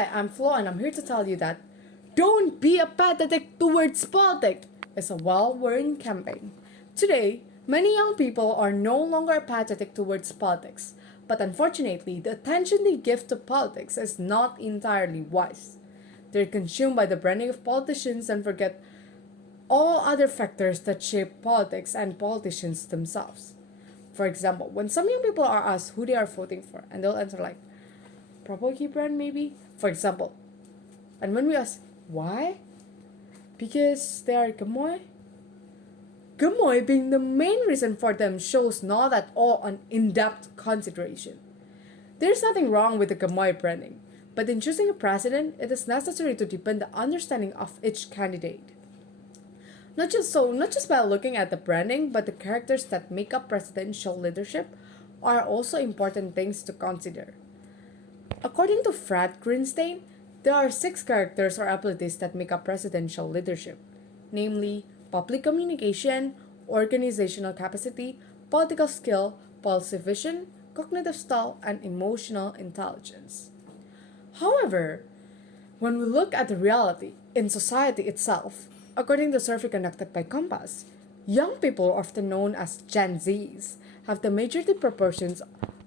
Hi, I'm Flo, and I'm here to tell you that don't be apathetic towards politics is a well-worn campaign. Today, many young people are no longer apathetic towards politics, but unfortunately, the attention they give to politics is not entirely wise. They're consumed by the branding of politicians and forget all other factors that shape politics and politicians themselves. For example, when some young people are asked who they are voting for, and they'll answer like, probably brand maybe, for example. And when we ask why, because they are gamoy. Gamoy being the main reason for them shows not at all an in-depth consideration. There's nothing wrong with the gamoy branding, but in choosing a president, it is necessary to deepen the understanding of each candidate. Not just by looking at the branding, but the characters that make up presidential leadership are also important things to consider. According to Fred Greenstein, there are 6 characters or abilities that make up presidential leadership, namely public communication, organizational capacity, political skill, policy vision, cognitive style, and emotional intelligence. However, when we look at the reality in society itself, according to a survey conducted by Compass, young people, often known as Gen Zs, have the majority proportions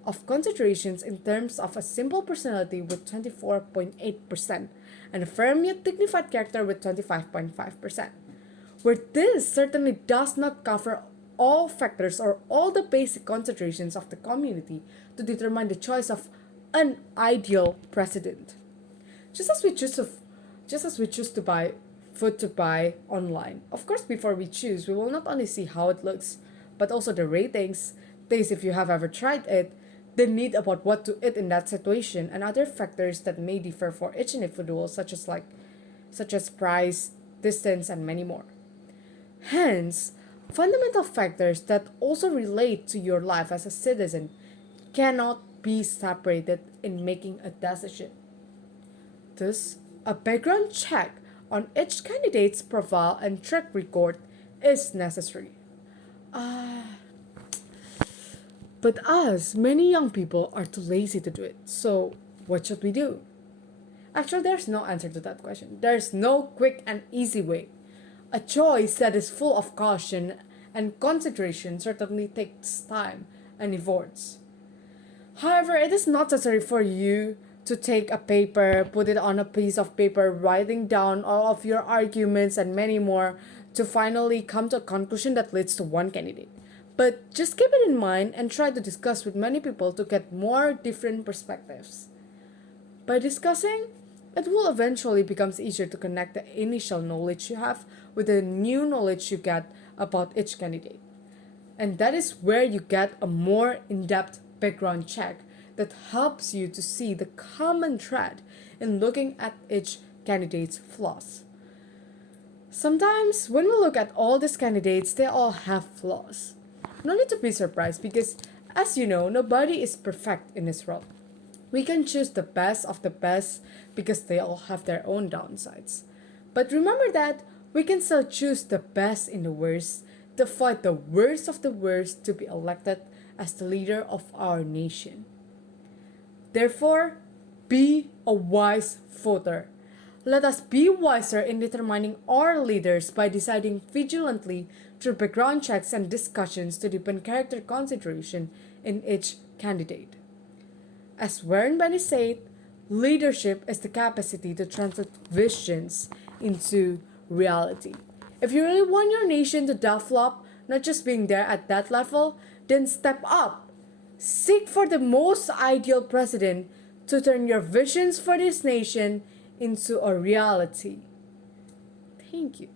of considerations in terms of a simple personality with 24.8% and a firm yet dignified character with 25.5%. Where this certainly does not cover all factors or all the basic considerations of the community to determine the choice of an ideal president. Just as we choose to, just as we choose to buy food to buy online. Of course, before we choose, we will not only see how it looks, but also the ratings, taste if you have ever tried it, the need about what to eat in that situation, and other factors that may differ for each individual, such as price, distance, and many more. Hence, fundamental factors that also relate to your life as a citizen cannot be separated in making a decision. Thus, a background check on each candidate's profile and track record is necessary. But us, many young people are too lazy to do it. So, what should we do? Actually, there's no answer to that question. There's no quick and easy way. A choice that is full of caution and consideration certainly takes time and efforts. However, it is not necessary for you to take a paper, put it on a piece of paper, writing down all of your arguments and many more to finally come to a conclusion that leads to one candidate. But just keep it in mind and try to discuss with many people to get more different perspectives. By discussing, it will eventually become easier to connect the initial knowledge you have with the new knowledge you get about each candidate. And that is where you get a more in-depth background check that helps you to see the common thread in looking at each candidate's flaws. Sometimes, when we look at all these candidates, they all have flaws. No need to be surprised because, as you know, nobody is perfect in this world. We can choose the best of the best because they all have their own downsides. But remember that we can still choose the best in the worst to fight the worst of the worst to be elected as the leader of our nation. Therefore, be a wise voter. Let us be wiser in determining our leaders by deciding vigilantly through background checks and discussions to deepen character consideration in each candidate. As Warren Benny said, leadership is the capacity to translate visions into reality. If you really want your nation to develop, not just being there at that level, then step up. Seek for the most ideal president to turn your visions for this nation into a reality. Thank you.